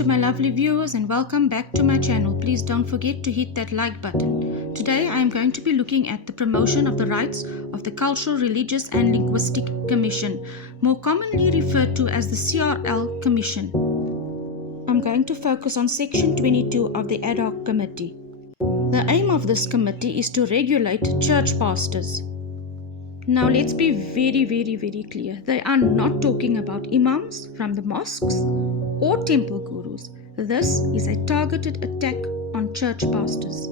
to my lovely viewers and welcome back to my channel. Please don't forget to hit that like button. Today I am going to be looking at the promotion of the rights of the Cultural, Religious and Linguistic Commission, more commonly referred to as the CRL Commission. I'm going to focus on section 22 of the ad hoc committee. The aim of this committee is to regulate church pastors. Now let's be very clear. They are not talking about imams from the mosques or temple gurus. This is a targeted attack on church pastors.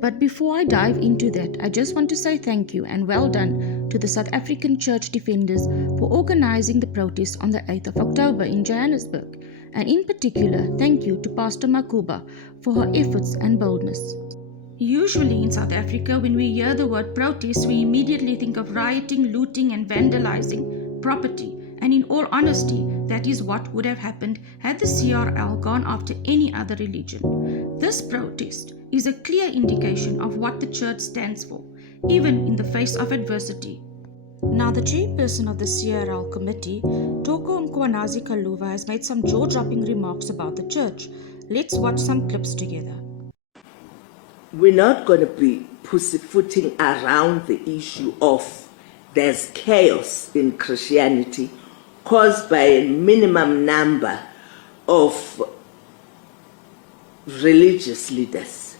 But before I dive into that, I just want to say thank you and well done to the South African Church Defenders for organizing the protest on the 8th of October in Johannesburg. And in particular, thank you to Pastor Makuba for her efforts and boldness. Usually in South Africa, when we hear the word protest, we immediately think of rioting, looting and vandalizing property. And in all honesty, that is what would have happened had the CRL gone after any other religion. This protest is a clear indication of what the church stands for, even in the face of adversity. Now, the chairperson of the CRL committee, Toko Mkhwanazi Kaluva, has made some jaw-dropping remarks about the church. Let's watch some clips together. We're not going to be pussyfooting around the issue of there's chaos in Christianity caused by a minimum number of religious leaders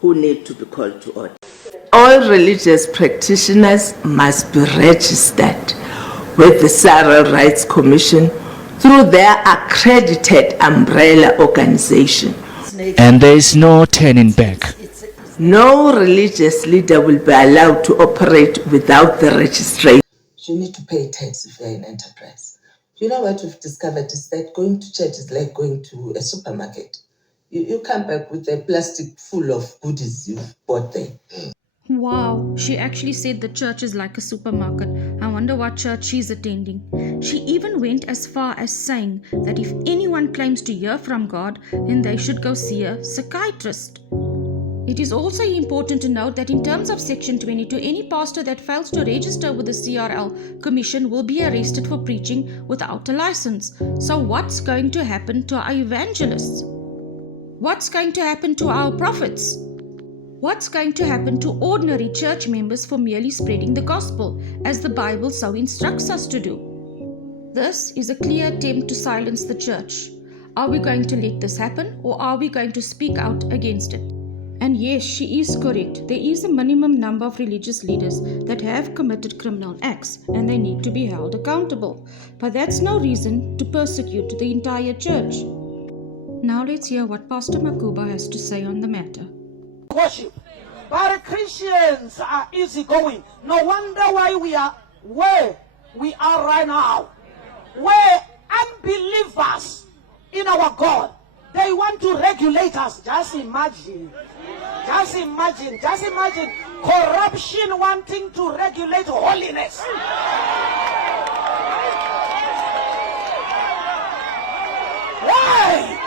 who need to be called to order. All religious practitioners must be registered with the Civil Rights Commission through their accredited umbrella organization. And there is no turning back. No religious leader will be allowed to operate without the registration. You need to pay tax if you're an enterprise. You know what we've discovered is that going to church is like going to a supermarket. You come back with a plastic full of goodies you've bought there. Wow, she actually said the church is like a supermarket. I wonder what church she's attending. She even went as far as saying that if anyone claims to hear from God, then they should go see a psychiatrist. It is also important to note that in terms of section 22, any pastor that fails to register with the CRL Commission will be arrested for preaching without a license. So what's going to happen to our evangelists? What's going to happen to our prophets? What's going to happen to ordinary church members for merely spreading the gospel, as the Bible so instructs us to do? This is a clear attempt to silence the church. Are we going to let this happen, or are we going to speak out against it? And yes, she is correct. There is a minimum number of religious leaders that have committed criminal acts and they need to be held accountable. But that's no reason to persecute the entire church. Now let's hear what Pastor Makuba has to say on the matter. Worship. But Christians are easygoing. No wonder why we are where we are right now. Where unbelievers in our God, they want to regulate us. Just imagine corruption wanting to regulate holiness. Why?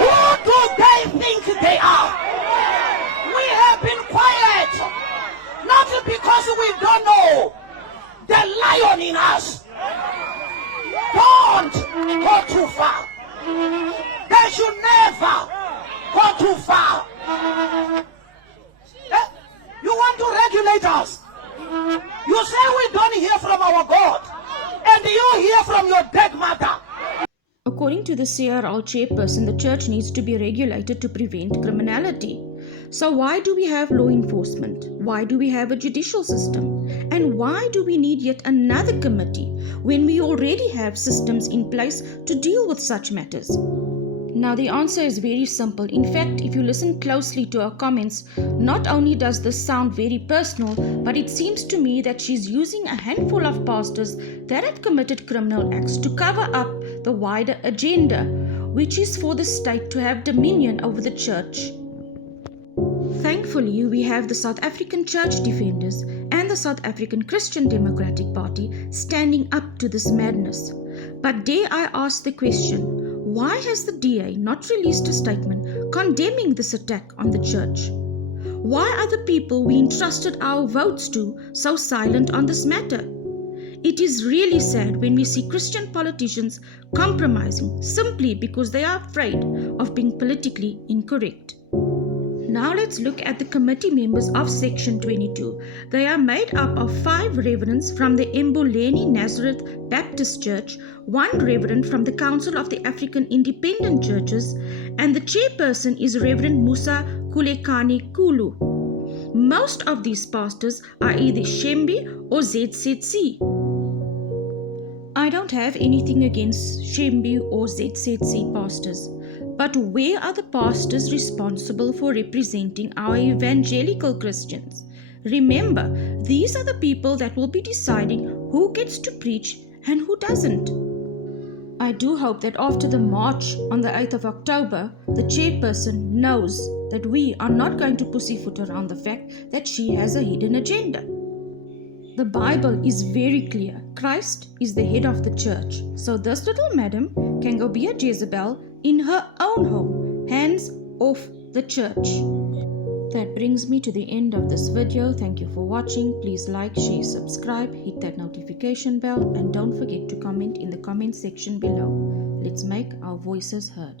Who do they think they are? We have been quiet, not because we don't know the lion in us. Don't go too far. They should never go too far. You want to regulate us? You say we don't hear from our God, and you hear from your dead mother. According to the CRL chairperson, the church needs to be regulated to prevent criminality. So why do we have law enforcement? Why do we have a judicial system? And why do we need yet another committee when we already have systems in place to deal with such matters? Now the answer is very simple. In fact, if you listen closely to her comments, not only does this sound very personal, but it seems to me that she's using a handful of pastors that have committed criminal acts to cover up the wider agenda, which is for the state to have dominion over the church. Thankfully, we have the South African Church Defenders and the South African Christian Democratic Party standing up to this madness. But dare I ask the question, why has the DA not released a statement condemning this attack on the church? Why are the people we entrusted our votes to so silent on this matter? It is really sad when we see Christian politicians compromising simply because they are afraid of being politically incorrect. Now let's look at the committee members of Section 22. They are made up of 5 reverends from the Embuleni Nazareth Baptist Church, 1 reverend from the Council of the African Independent Churches, and the chairperson is Reverend Musa Kulekani Kulu. Most of these pastors are either Shembi or ZZC. I don't have anything against Shembi or ZZC pastors. But where are the pastors responsible for representing our evangelical Christians? Remember, these are the people that will be deciding who gets to preach and who doesn't. I do hope that after the march on the 8th of October, the chairperson knows that we are not going to pussyfoot around the fact that she has a hidden agenda. The Bible is very clear. Christ is the head of the church. So this little madam can go be a Jezebel in her own home, hands off the church. That brings me to the end of this video. Thank you for watching. Please like, share, subscribe, hit that notification bell, and don't forget to comment in the comment section below. Let's make our voices heard.